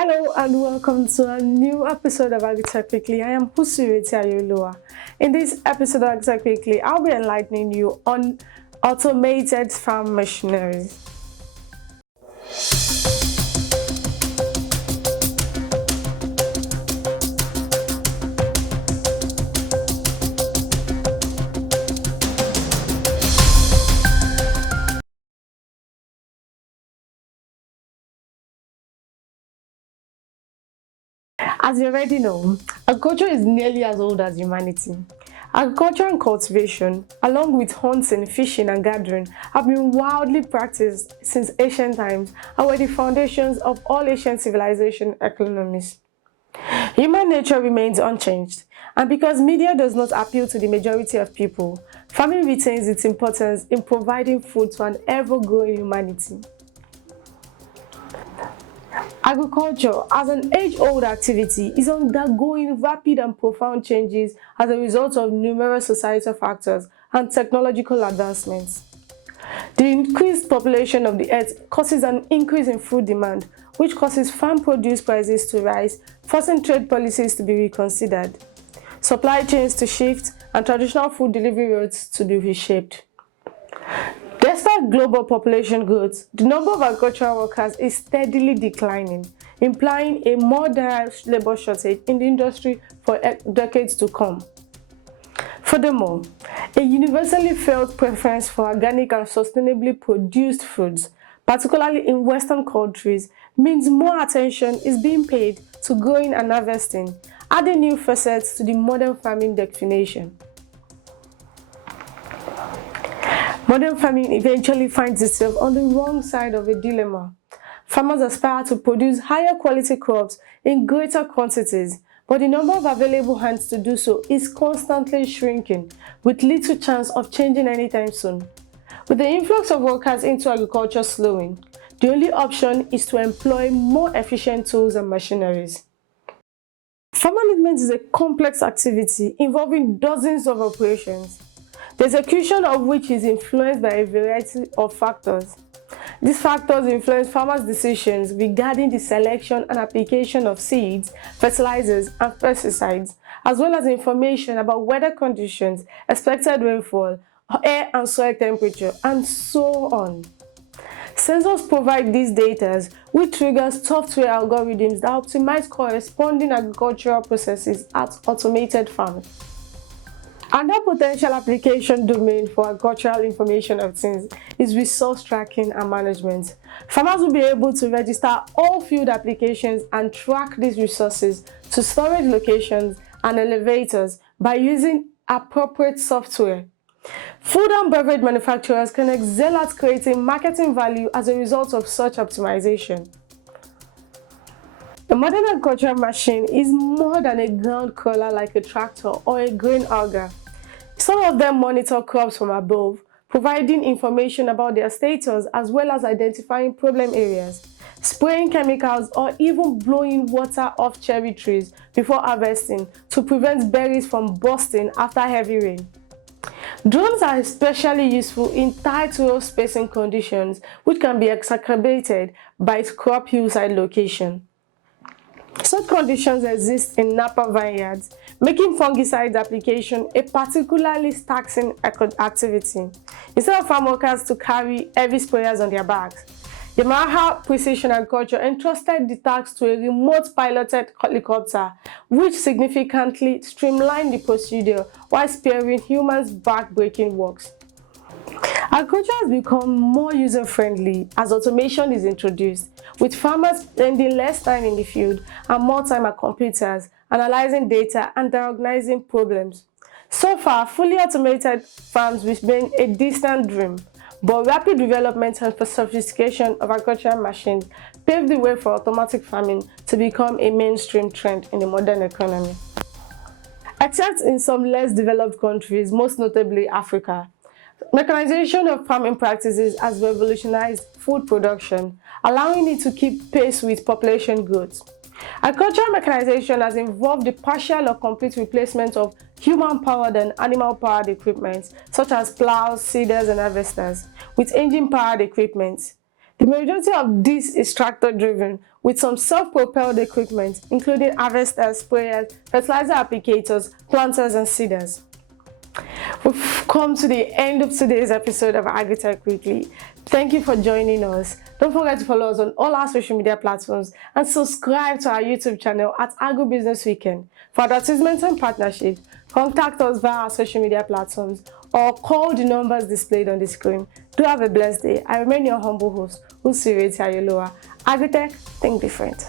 Hello and welcome to a new episode of Agritech Weekly. I am WUSU IRETIAYOOLUWA. In this episode of Agritech Weekly, I'll be enlightening you on automated farm machineries. As you already know, agriculture is nearly as old as humanity. Agriculture and cultivation, along with hunting, fishing, and gathering, have been widely practiced since ancient times and were the foundations of all ancient civilization economies. Human nature remains unchanged, and because media does not appeal to the majority of people, farming retains its importance in providing food to an ever-growing humanity. Agriculture, as an age-old activity, is undergoing rapid and profound changes as a result of numerous societal factors and technological advancements. The increased population of the earth causes an increase in food demand, which causes farm produce prices to rise, forcing trade policies to be reconsidered, supply chains to shift, and traditional food delivery routes to be reshaped. Despite global population growth, the number of agricultural workers is steadily declining, implying a more dire labor shortage in the industry for decades to come. Furthermore, a universally felt preference for organic and sustainably produced foods, particularly in Western countries, means more attention is being paid to growing and harvesting, adding new facets to the modern farming definition. Modern farming eventually finds itself on the wrong side of a dilemma. Farmers aspire to produce higher quality crops in greater quantities, but the number of available hands to do so is constantly shrinking, with little chance of changing anytime soon. With the influx of workers into agriculture slowing, the only option is to employ more efficient tools and machineries. Farm management is a complex activity involving dozens of operations, the execution of which is influenced by a variety of factors. These factors influence farmers' decisions regarding the selection and application of seeds, fertilizers, and pesticides, as well as information about weather conditions, expected rainfall, air and soil temperature, and so on. Sensors provide these data, which triggers software algorithms that optimize corresponding agricultural processes at automated farms. Another potential application domain for agricultural information of things is resource tracking and management. Farmers will be able to register all field applications and track these resources to storage locations and elevators by using appropriate software. Food and beverage manufacturers can excel at creating marketing value as a result of such optimization. A modern agricultural machine is more than a ground crawler like a tractor or a grain auger. Some of them monitor crops from above, providing information about their status as well as identifying problem areas, spraying chemicals, or even blowing water off cherry trees before harvesting to prevent berries from bursting after heavy rain. Drones are especially useful in tight row spacing conditions, which can be exacerbated by crop hillside location. Such conditions exist in Napa vineyards, making fungicide application a particularly taxing activity. Instead of farm workers to carry heavy sprayers on their backs, Yamaha Precision Agriculture entrusted the task to a remote piloted helicopter, which significantly streamlined the procedure while sparing humans back-breaking works. Agriculture has become more user-friendly as automation is introduced, with farmers spending less time in the field and more time at computers, analyzing data and diagnosing problems. So far, fully automated farms remain a distant dream, but rapid development and sophistication of agricultural machines paved the way for automatic farming to become a mainstream trend in the modern economy. Except in some less developed countries, most notably Africa, mechanization of farming practices has revolutionized food production, allowing it to keep pace with population growth. Agricultural mechanization has involved the partial or complete replacement of human-powered and animal-powered equipment, such as plows, seeders, and harvesters, with engine-powered equipment. The majority of this is tractor-driven, with some self-propelled equipment, including harvesters, sprayers, fertilizer applicators, planters, and seeders. We've come to the end of today's episode of Agritech Weekly. Thank you for joining us. Don't forget to follow us on all our social media platforms and subscribe to our YouTube channel at Agribusiness Weekend. For advertisements and partnerships, contact us via our social media platforms or call the numbers displayed on the screen. Do have a blessed day. I remain your humble host, WUSU IRETIYOOLUWA. Agritech, think different.